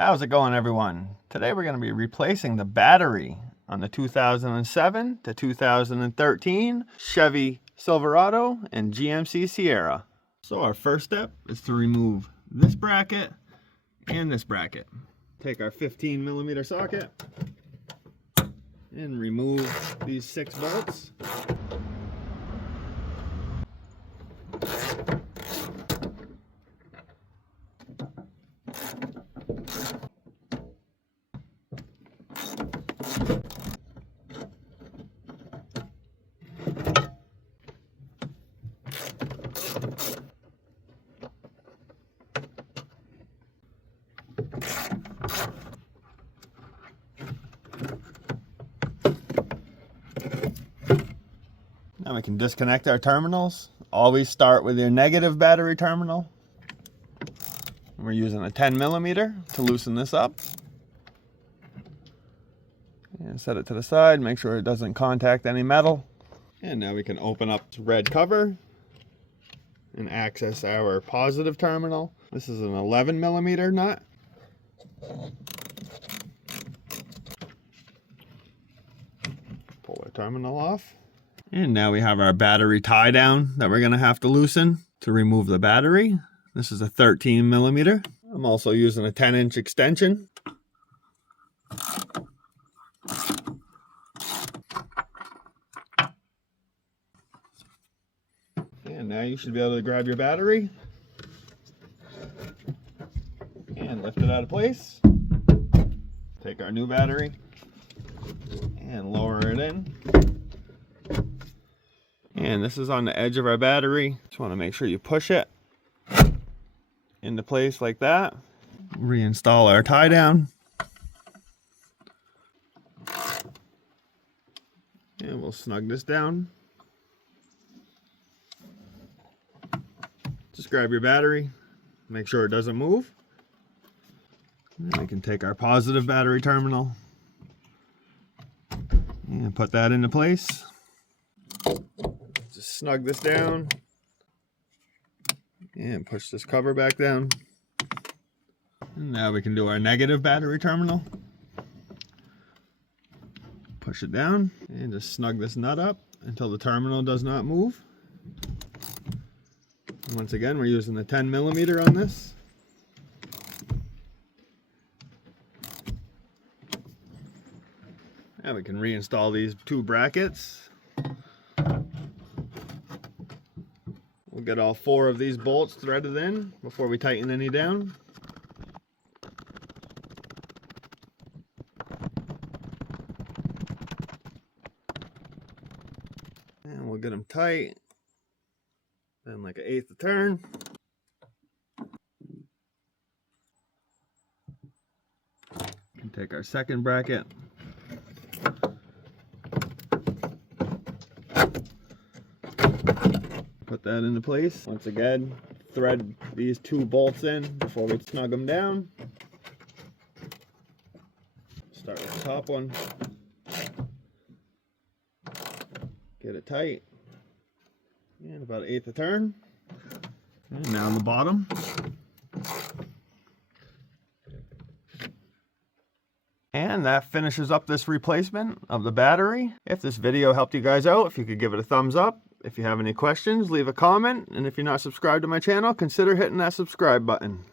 How's it going, everyone? Today we're going to be replacing the battery on the 2007 to 2013 Chevy Silverado and GMC Sierra. So our first step is to remove this bracket and this bracket. Take our 15mm socket and remove these 6 bolts. Now we can disconnect our terminals. Always start with your negative battery terminal. We're using a 10mm to loosen this up. And set it to the side, make sure it doesn't contact any metal. And now we can open up the red cover and access our positive terminal. This is an 11mm nut. Pull our terminal off. And now we have our battery tie down that we're going to have to loosen to remove the battery. This is a 13mm. I'm also using a 10-inch extension. And now you should be able to grab your battery and lift it out of place. Take our new battery and lower it in. And this is on the edge of our battery. Just want to make sure you push it into place like that. Reinstall our tie down. And we'll snug this down. Just grab your battery, make sure it doesn't move. And we can take our positive battery terminal and put that into place. Just snug this down and push this cover back down. And now we can do our negative battery terminal. Push it down and just snug this nut up until the terminal does not move. And once again, we're using the 10mm on this. Now we can reinstall these 2 brackets. We'll get all 4 of these bolts threaded in before we tighten any down. And we'll get them tight. Then like an 1/8 a turn. And take our second bracket. Put that into place. Once again, thread these 2 bolts in before we snug them down. Start with the top one. Get it tight. And about 1/8 a turn. And now on the bottom. And that finishes up this replacement of the battery. If this video helped you guys out, if you could give it a thumbs up. If you have any questions, leave a comment. And if you're not subscribed to my channel, consider hitting that subscribe button.